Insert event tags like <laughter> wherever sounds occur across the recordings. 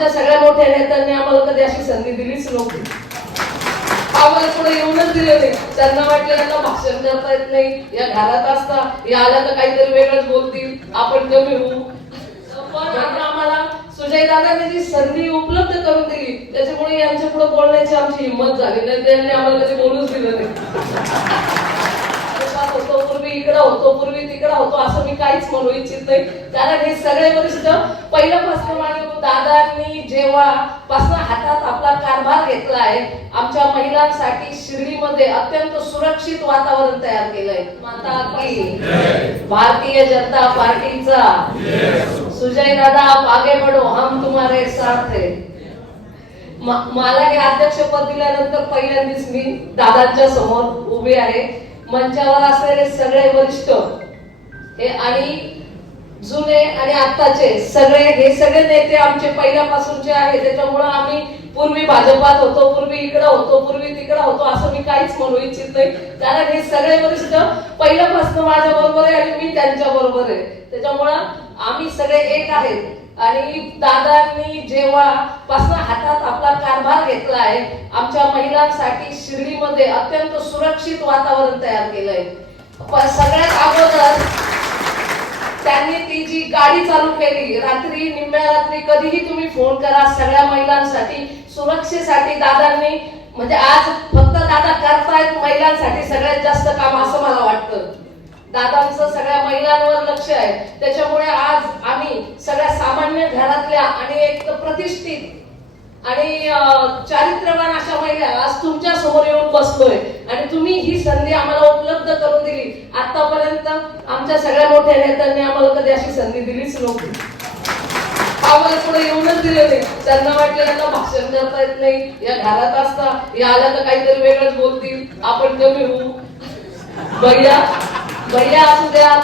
आमच्या सगळ्या मोठ्या नेत्यांनी आम्हाला कधी अशी संधी दिलीच नव्हती. आम्हाला पुढे येऊनच दिले नाही. त्यांना वाटलं यांना भाषण करता येत नाही. या घरात असता या आल्या तर काहीतरी वेगळंच बोलतील. आपण कमी होऊ. पण आता आम्हाला सुजय दादाने जी संधी उपलब्ध करून दिली त्याच्यामुळे यांच्या पुढे बोलण्याची आमची हिंमत झाली नाही. त्यांनी आम्हाला कधी बोलूच दिलं नाही. देशात होतो पूर्वी इकडं होतो पूर्वी तिकडं होतो असं मी काहीच म्हणू इच्छित नाही. कारण हे सगळे वरिष्ठ पहिल्यापासून माझे दादांनी जेव्हा पासून हातात आपला कारभार घेतला आहे आमच्या महिलांसाठी शिर्डीमध्ये अत्यंत सुरक्षित वातावरण तयार केलंय. माता की भारतीय जनता पार्टीचा. सुजय दादा आप आगे बढ़ो हम तुम्हारे साथ है. मला हे अध्यक्षपद दिल्यानंतर पहिल्यांदाच मी दादांच्या समोर उभे आहे. मंचावर असलेले सगळे वरिष्ठ हे आणि जुने आणि आत्ताचे सगळे हे सगळे नेते आमचे पहिल्यापासूनचे आहे त्याच्यामुळं आम्ही पूर्वी भाजपात होतो पूर्वी इकडं होतो पूर्वी तिकडं होतो असं मी काहीच म्हणू इच्छित नाही. कारण हे सगळे वरिष्ठ पहिल्यापासून माझ्या बरोबर आहे आणि मी त्यांच्या बरोबर आहे. त्याच्यामुळं आम्ही सगळे एक आहेत. आणि दादांनी जेव्हा पासन हातात आपला कारभार घेतला आहे आमच्या महिलांसाठी शिर्डीमध्ये अत्यंत सुरक्षित वातावरण तयार केलंय. पण सगळ्यात अगोदर त्यांनी ती जी गाडी चालू केली रात्री निम्म्या रात्री कधीही तुम्ही फोन करा सगळ्या महिलांसाठी सुरक्षेसाठी दादांनी म्हणजे आज फक्त दादा करतायत महिलांसाठी सगळ्यात जास्त काम असं मला वाटतं. दादांचं सगळ्या महिलांवर लक्ष आहे. त्याच्यामुळे आज आम्ही सगळ्या सामान्य घरातल्या आणि एक प्रतिष्ठित आणि चारित्र्यवान अशा महिला आज तुमच्यासमोर येऊन बसलोय आणि तुम्ही ही संधी आम्हाला उपलब्ध करून दिली. आतापर्यंत आमच्या सगळ्या मोठ्या नेत्यांनी आम्हाला कधी अशी संधी दिलीच नव्हती. आम्हाला पुढे येऊनच दिले नाही त्यांना वाटलं यांना भाषण करता येत नाही. या घरात असता. या आल्या तर काहीतरी वेगळंच बोलतील. आपण कमी होऊ. <laughs> भैया भैया असू द्यात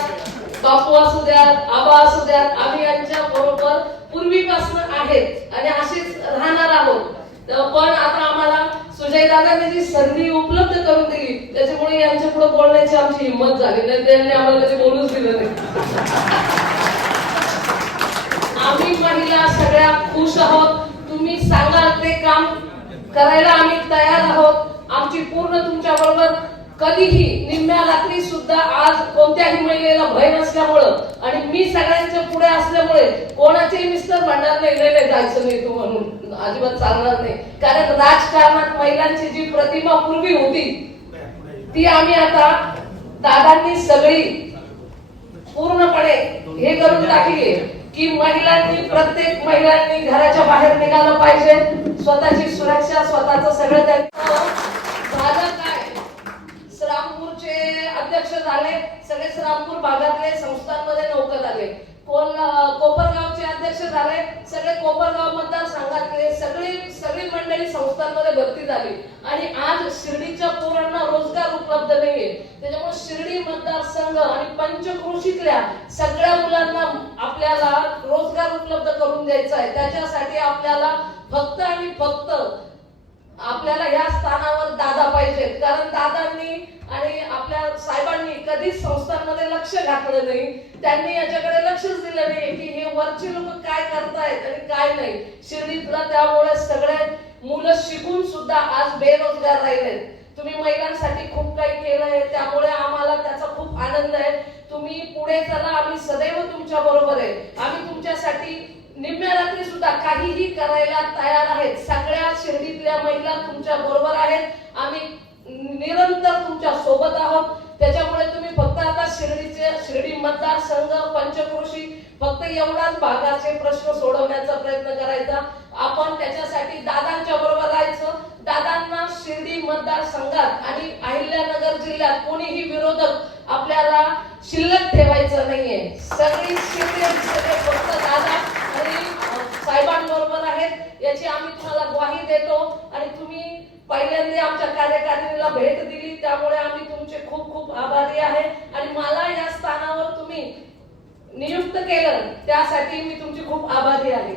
बापू असू द्यात आबा असू द्यात आम्ही यांच्या बरोबर पूर्वीपासून आहेत आणि असेच राहणार आहोत. पण आता आम्हाला सुजय दादांनी जी संधी उपलब्ध करून दिली त्याच्यामुळे यांच्या पुढे बोलण्याची आमची हिंमत झाली नाही. त्यांनी आम्हाला कधी बोलूच दिलं नाही. आम्ही महिला सगळ्या खुश आहोत. तुम्ही सांगाल ते काम करायला आम्ही तयार आहोत. आमची पूर्ण तुमच्या बरोबर कधीही निम्म्या रात्री सुद्धा आज कोणत्याही महिलेला भय नसल्यामुळं आणि मी सगळ्यांच्या पुढे असल्यामुळे कोणाचेही मिस्टर म्हणणार नाही नाही जायचं नाही तू म्हणून. अजिबात चालणार नाही. कारण राजकारणात महिलांची जी प्रतिमा पूर्वी होती ती आम्ही आता दादांनी सगळी पूर्णपणे हे करून टाकली की महिलांनी प्रत्येक महिलांनी घराच्या बाहेर निघालं पाहिजे. स्वतःची सुरक्षा स्वतःचं सगळं त्यांचं झालं काय श्रामपूरचे अध्यक्ष झाले सगळे रामपूर भागातले संस्थांमध्ये नौकर आले. कोण कोपरगावचे अध्यक्ष झाले सगळे कोपरगाव मतदारसंघातले सगळी सगळी मंडळी संस्थांमध्ये भरती झाली. आणि आज शिर्डीच्या पोरांना रोजगार उपलब्ध नाहीये. त्याच्यामुळे शिर्डी मतदारसंघ आणि पंचक्रोशीतल्या सगळ्या मुलांना आपल्याला रोजगार उपलब्ध करून द्यायचा आहे. त्याच्यासाठी आपल्याला फक्त आणि फक्त आपल्याला या स्थानावर दादा पाहिजेत कारण दादांनी आणि आपल्या साहेबांनी कधीच संस्थांमध्ये लक्ष घातलं नाही त्यांनी याच्याकडे लक्षच दिलं नाही की हे वरचे लोक काय करतायत आणि काय नाही. शिर्डीतला त्यामुळे सगळे मुलं शिकून सुद्धा आज बेरोजगार राहिलेत. तुम्ही महिलांसाठी खूप काही केलं आहे त्यामुळे आम्हाला त्याचा खूप आनंद आहे. तुम्ही पुढे चला आम्ही सदैव तुमच्या बरोबर आहे. आम्ही तुमच्यासाठी निम्म्या रात्री सुद्धा काहीही करायला तयार आहेत. सगळ्या शिर्डीतल्या महिला तुमच्या बरोबर आहेत. आम्ही निरंतर तुमच्यासोबत आहोत. त्याच्यामुळे तुम्ही फक्त आता शिर्डीचे शिर्डी मतदारसंघ पंचक्रोशी फक्त एवढाच भागाचे प्रश्न सोडवण्याचा प्रयत्न करायचा. आपण त्याच्यासाठी दादांच्या बरोबर राहायचं. दादांना शिर्डी मतदारसंघात आणि अहिल्यानगर जिल्ह्यात कोणीही विरोधक आपल्याला शिल्लक ठेवायचं नाहीये. सगळी शिर्डी सगळे फक्त दादा आणि साहेबांबरोबर आहेत. याची आम्ही तुम्हाला ग्वाही देतो. आणि तुम्ही पहिल्यांदा आमच्या कार्यकारिणीला भेट दिली. त्यामुळे आम्ही तुमचे खूप खूप आभारी आहे आणि मला या स्थानावर तुम्ही नियुक्त केलं त्यासाठी मी तुमची खूप आभारी आहे.